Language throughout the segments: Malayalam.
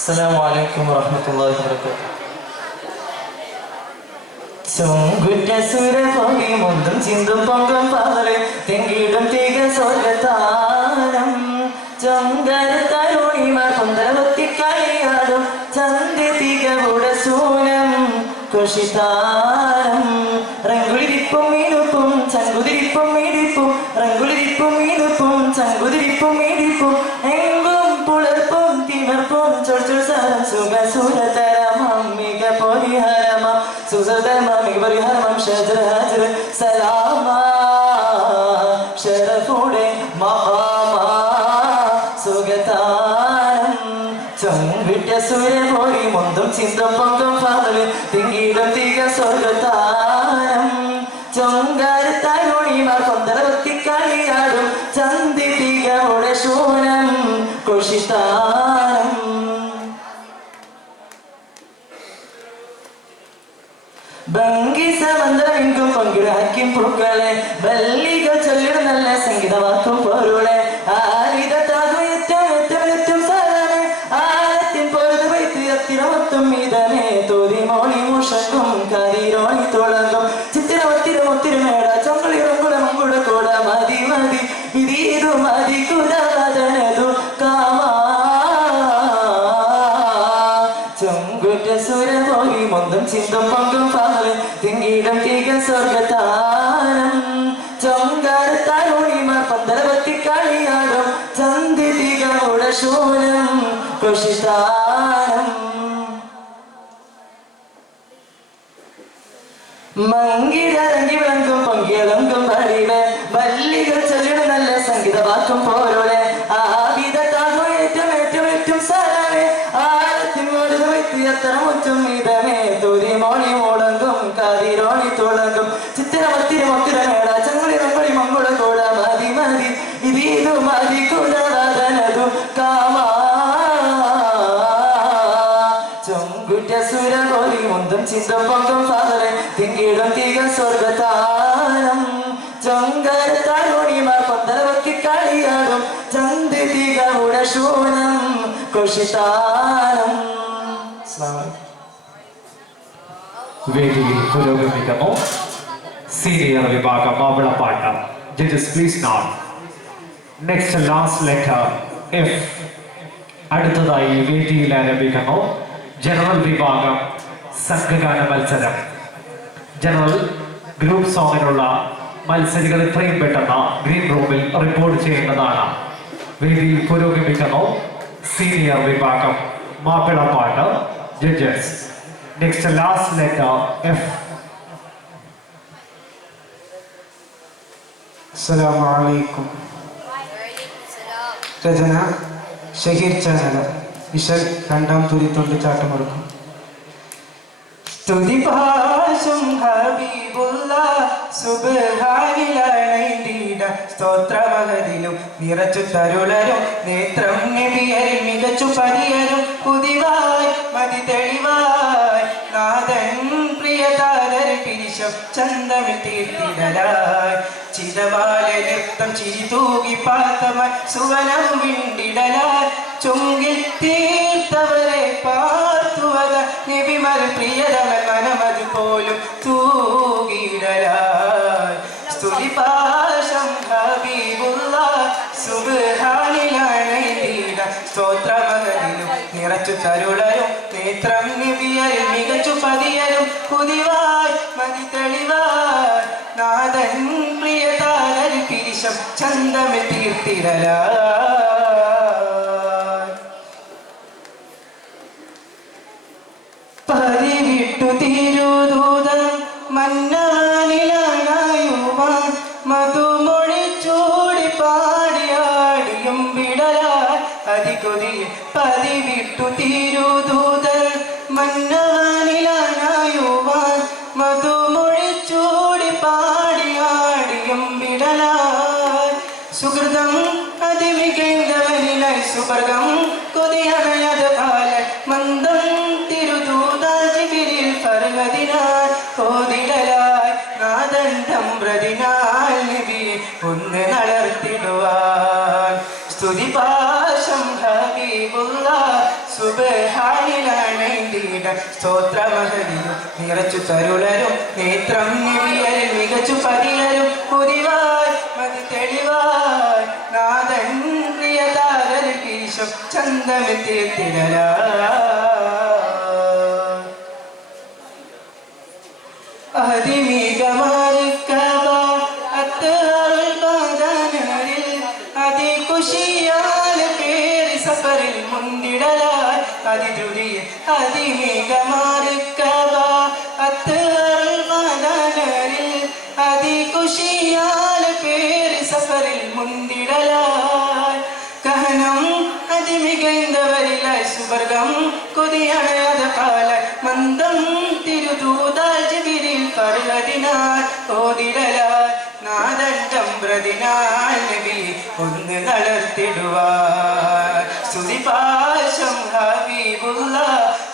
السلام عليكم ورحمة الله وبركاته. ചൊങ്കുറ്റ സുരഭോഗി മുന്തും ചിന്തും പൊങ്കും പാതലെ തെങ്കിടും തിക സ്വർഗത്താനം ചൊങ്കരത്തരുണിമാർ കൊന്തരവത്തി കളിയാടും ചന്തി തികവുട സൂനം കുഷിതാരം റങ്കുളിരിപ്പും ഇടുപ്പും ചങ്കുതിരിപ്പും ഇടിപ്പും റങ്കുളിരിപ്പും ഇടുപ്പും ചങ്കുതിരിപ്പും ഇടിപ്പും എങ്കും പുളർപ്പും തിമർപ്പും ചൊൽച്ചൊൽസാരം സുഖസുരതരമം മിക പരിഹരമം സുസതമം മിക പരിഹരമം ഷജർ ഹജർ സലാമ ഷറഫുടെ മഹാമാ സുഖതാരം ചൊങ്കുറ്റ സുരഭോരി മുന്തും ചിന്തും പൊങ്കും പാതല് തിങ്കിടും തിക സ്വർഗതാരം ചൊങ്കാരത്തരുണിമാർ കൊന്തരവത്തി കളിയാടും ചന്തി തികവുടെ ശൂനം കുഷിതാരം ഭംഗിസമന്ത്രമെങ്കും പങ്കിടാക്കും പൂക്കളെ ബല്ലികൾ ചൊല്ലിടും നല്ല സംഗീതമാക്കും പൊരുളെ ആരിതാകും ഏറ്റവും സാധാരണ ആരത്തിൻ പൊരുത് വൈത്ത് അത്തിരമൊത്തും ഇതനെ തോതി മോണി മുഷക്കും കരിരോണി തുളങ്കും ചിത്തിരമൊത്തിരമൊത്തിരമേട ചൊങ്കളിറങ്കുള മങ്കുട കൂട മതി മതി ഇതീതു മതി കുതനതു കാമാ ചൊങ്കുറ്റ സുരഭോഗി മുന്തും ചിന്തും പൊങ്കും പാതല് തിങ്കിടും തിക സ്വർഗതാരം ചൊങ്കാരത്തരുണിമാർ പന്തരവത്തി കളിയാടും ചന്തി തികവുട ശൂനം കുഷിതാരം മങ്കിടരങ്കി വിളങ്കും പൊങ്കിളങ്കും പടിവെ വല്ലികൾ ചൊല്ലിടും നല്ല സംഗീതവാക്കും പോരോളെ ആവിധത്താകും ഏറ്റവും സാരാവേ ആരത്തിനോട് വൈത്ത് എത്ര മുറ്റും ഇതമേ തുരി മോണി മുടങ്ങും കതിരോണി തുളങ്കും ചിത്തിരമൊത്തിരമൊത്തിരമേട ചങ്കുളിറങ്കുളി മങ്കുള കൂട മതി മതി ഇതീതു മതി കുതനതു കാമാ ചൊങ്കുറ്റ സുരഭോരി മുന്തും ചിന്തും പൊങ്കും പാതലെ തിങ്കിടും തിക സ്വർഗതാരം ചൊങ്കരത്തരുണിമാർ കൊന്തരവത്തി കളിയാടും ചന്തി തികവുട ശൂനം കുഷിതാരം. വേദിയിൽ പുരോഗമിക്കുന്നു സീനിയർ വിഭാഗം മാപ്പിളപ്പാട്ട്. Judges please note. Next last letter F. അടുത്തതായി വേദിയിൽ ആരംഭിക്കുന്നു ജനറൽ വിഭാഗം സംഘഗാന മത്സരം. ജനറൽ ഗ്രൂപ്പ് സോങ്ങിനുള്ള മത്സരികൾ എത്രയും പെട്ടെന്ന് ഗ്രീൻ റൂമിൽ റിപ്പോർട്ട് ചെയ്യേണ്ടതാണ്. വേദിയിൽ പുരോഗമിക്കുന്നു സീനിയർ വിഭാഗം മാപ്പിളപ്പാട്ട്. Judges next last letter F. അസ്സലാമു അലൈക്കും. രചന ഷഹീർ ചാനല. വിഷൽ രണ്ടാം തുരിത്തൊണ്ട് ചാട്ടമറുക്കും. സ്തുതിഭാഷം ഹബീബുള്ള സുബ്ഹാനിലൈന്ദീട സ്തോത്രമഹദിലും നിറച്ചു തരുളരും നേത്രം നബിയരിൽ മികച്ചു പതിയരും പുതിവായി മതി തെളിവായി നാഥൻ പ്രിയതാരർ പിരിശം ചന്തമിൽ തീർത്തിടലായി ചിരവാലെ നൃത്തം ചിരി തൂകി പാത്തമായി സുവനം വിണ്ടിടലായി ചുങ്കിൽ തീർത്തവരെ പാർത്തുവത നബിമാർ പ്രിയതമൻ മനമത് പോലും തൂകിടലായി സ്തുതിപാശം ഹബീബുള്ള സുബ്ഹാനിലൈന്ദീട സ്തോത്രമഹദിലും നിറച്ചു തരുളരും നേത്രം നബിയരിൽ മികച്ചു പതിയരും പുതിവായി മതി തെളിവായി നാഥൻ പ്രിയതാരർ പിരിശം ചന്തമിൽ തീർത്തിടലായി പതിവിട്ടു തിരുദൂതം മന്നാനിലായുവാൻ മധുമൊഴിച്ചൂടി പാടിയാടിയും വിടലായി അതികൊതി പതിവിട്ടു തിരുദൂതൻ മന്നാനിലായുവാൻ മധുമൊഴിച്ചൂടി പാടിയാടിയും വിടലായി സുഹൃതം അതിമികൈന്ദവനിലായി സുവർഗം കൊതിയണയത കാല മന്ദം ഫർഹദിനാൽ കോതിടലായി നാദണ്ഡം പ്രതിനാൽ നബി ഒന്ന് നടത്തിടുവാൻ സ്തുതിപാശം ഹബീബുള്ള സുബ്ഹാനിലാണെന്തിട സ്തോത്രമഹതിയും നിറച്ചു തരുളരും നേത്രം നിവിയരും മികച്ചു പതിയരും പുതിവായി മതി തെളിവായി നാഥൻ പ്രിയതാരൽ പീശം ചന്തമെത്തിത്തിടല അതിമികമാലിക്കബ അത്തറുൽ ബദനരിൽ അതികുശിയാൽ പേരി സഫറിൽ മുന്തിടലായി അതിദ്രുതിയ അതിമികമാലിക്കബ അത്തറുൽ ബദനരിൽ അതികുശിയാൽ പേരി സഫറിൽ മുന്തിടലായി കഹനം അതിമികൈന്തവരിലായി സുവർഗം കൊതിയണയാത കാല മന്ദം തിരുദൂതാൽ ജിബിരിൽ പർവ്വതിനാൽ ഓതിടലാൽ നാദണ്ഡം പ്രതിനാൽ നബി ഒന്ന് നടത്തിടുവാൻ സ്തുതിപാശം ഹബീബുള്ള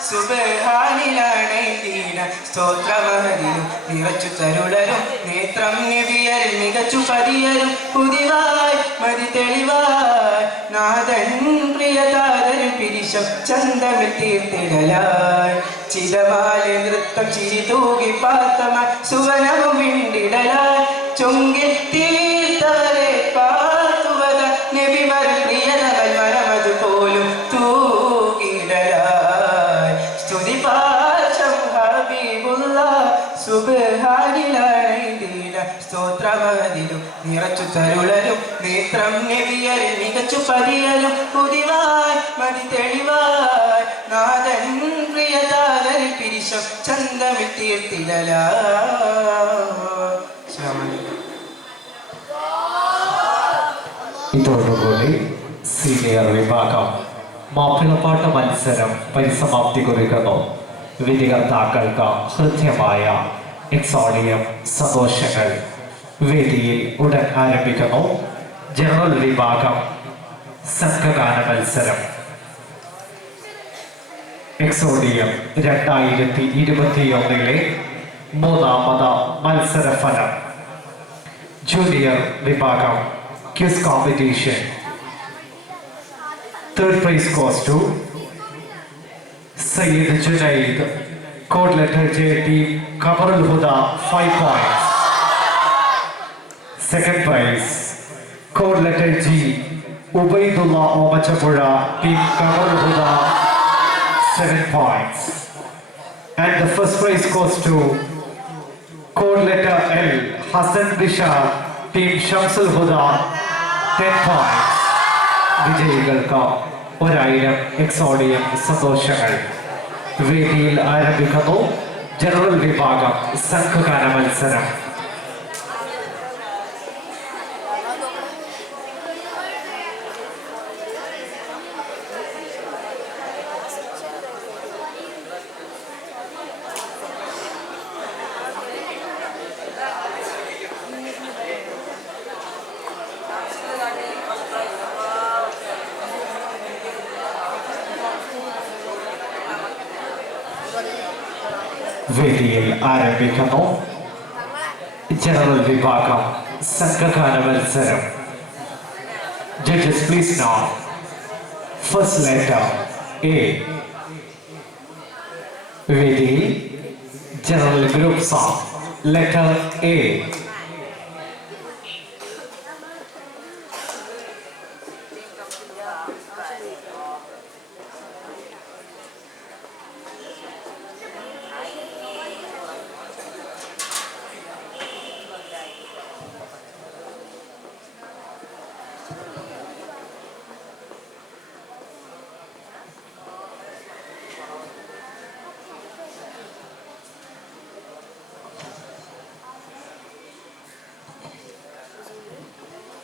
സുബ്ഹാനിലാണെന്തിന സ്തോത്രമഹതിയും നിറച്ചു തരുളരും നേത്രം നബിയരും മികച്ചു പതിയരും പുതിവായി മതി തെളിവായി നാഥൻ പ്രിയതാരരും പിരിശം ചന്തമെത്തിത്തിടലായി ചിതമാലെ നൃത്തം ചിരി തൂകി പാത്തമായി സുവനവും വിണ്ടിടലായി ചൊങ്കിൽ തീർത്തവരെ പാത്തുവത നബിമരം പ്രിയതകൾ മരമതു പോലും തൂകിടലായി സ്തുതിപാശം ഹബീബുള്ള സുബ്ഹാനിലാണെന്തിന സ്തോത്രമഹതിയും നിറച്ചു തരുളരും നേത്രം നബിയരും മികച്ചു പതിയരും പുതിവായി മതി തെളിവായി നാഥൻ പ്രിയതാരൽ പിരിശം ചന്തമെത്തിത്തിടലായി. ഇതോടുകൂടി സീനിയർ വിഭാഗം മാപ്പിളപ്പാട്ട് മത്സരം പരിസമാപ്തി കുറിക്കുന്നു. വിധികർത്താക്കൾക്ക് ഹൃദ്യമായ എക്സോഡിയം സന്തോഷങ്ങൾ. വേദിയിൽ ഉടൻ ആരംഭിക്കുന്നു ജനറൽ വിഭാഗം സംഘഗാന മത്സരം. എക്സോഡിയം 2021 മൂന്നാമത് മത്സരഫലം. ജൂനിയർ വിഭാഗം quiz competition. Third prize goes to Sayyid Junaid, code letter J team, Kamarul Huda, 5 points. Second prize, code letter G, Ubaidullah Omachapura, team Kamarul Huda, 7 points. And the first prize goes to code letter L, Hassan Bishar, team Shamsul Huda, 10 points. വിജയികൾക്ക് 1000 എക്സോഡിയം സന്തോഷങ്ങൾ. വേദിയിൽ ആരംഭിക്കുന്നു ജനറൽ വിഭാഗം സംഘഗാന മത്സരം. വേദിയിൽ ആരംഭിക്കുന്നു ജനറൽ വിഭാഗം സംഘഗാന മത്സരം. Judges please now. First letter A. വേദിയിൽ general group song letter A.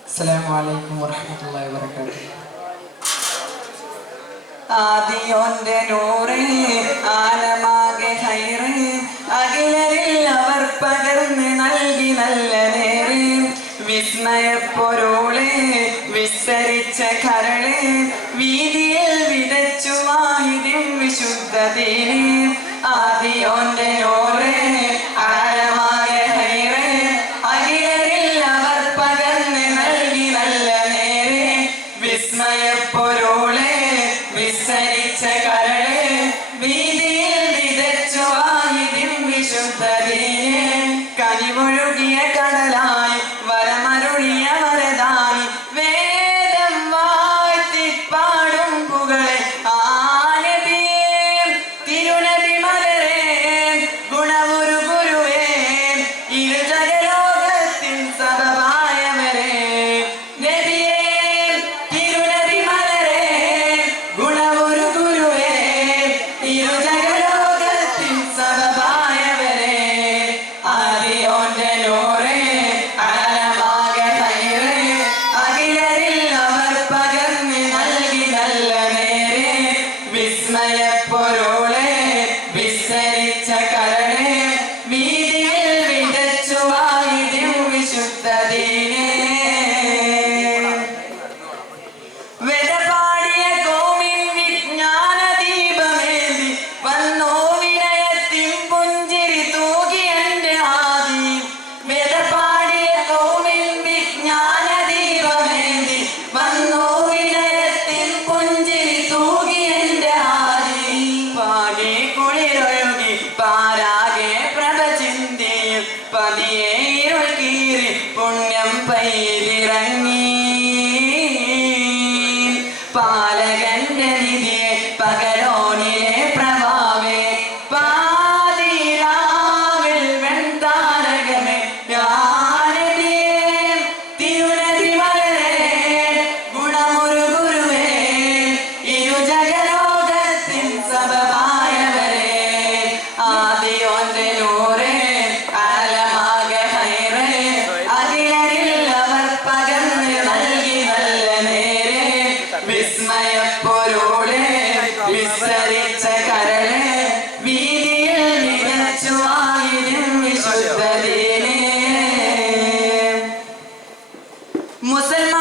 അസ്സലാമു അലൈക്കും വറഹ്മത്തുള്ളാഹി വബറകാതുഹു. ആദിയോന്റെ നൂറ് ആലമാകെ ഹൈറ് അഖിലരിൽ അവർ പകർന്ന് നൽകി നല്ല നേര് വിസ്മയപ്പൊരുള് വിസ്തരിച്ച കരള് വീതിയിൽ വിതച്ചു വാഹിദിൻ വിശുദ്ധതീന് ആദിയോന്റെ നൂറ് ആലമാകെ ഹൈറ് അഖിലരിൽ അവർ പകർന്ന് നൽകി നല്ല നേര് വിസ്മയപ്പൊരുള് വിസ്തരിച്ച വിസ്തരിച്ച കരള് വീതിയിൽ വിതച്ചു വാഹിദിൻ വിശുദ്ധതീനെ കനിവൊഴുകിയ കടലായി വരമരുളിയ വരദാനി വേദം വാഴ്ത്തി പാടും പുകളെ ആനബിയേ തിരുനബി മലരേ ഗുണവുരു ഗുരുവേ ഇരുജഗലോകത്തിൻ സബബായവരേ നബിയേ തിരുനബി മലരേ ഗുണവുരു ഗുരുവേ ഇരുജഗലോകത്തിൻ സബബായവരേ ആദിയോന്റെ നൂറേ ആലമാകെ ഹൈറേ അഖിലരിൽ അവർ പകർന്ന് നൽകി നല്ല നേരെ വിസ്മയപ്പൊരുളേ വിസ്തരിച്ച കരളേ വീതിയിൽ വിതച്ചു വാഹിദിൻ വിശുദ്ധതീനെ വെതപാടിയ കോമിൻ വിജ്ഞാന ദീപമേന്തി വന്നോ വിനയത്തിൻ പുഞ്ചിരി തൂകി എന്റെ ആദി വെതപാടിയ കോമിൻ വിജ്ഞാന ദീപമേന്തി വന്നോ വിനയത്തിൻ പുഞ്ചിരി തൂകി എന്റെ ആദി പാകെ കുളിരൊഴുകി പാരാകെ പ്രഭ ചിന്തി പതിയെ ഇരുൾ കീറി പുണ്യം പൈതിറങ്ങി പാലകന്റെ നിധിയെ പകലോനിലെ പ്രഭാവേ പാതിരാവിൽ വെൺതാരകമേ ജ്ഞാനദിയേ തിരുനബി മലരേ ഗുണമുരു ഗുരുവേ ഇരുജഗലോകത്തിൻ സബബായവരേ ആദിയോന്റെ നൂറേ ആലമാകെ ഹൈറേ അഖിലരിൽ അവർ പകർന്ന് നൽകി നല്ല നേരെ വിസ്മയപ്പൊരുളേ വിസ്തരിച്ച കരളേ വീതിയിൽ വിതച്ചു വാഹിദിൻ വിശുദ്ധതീനെ മുസൽമാൻ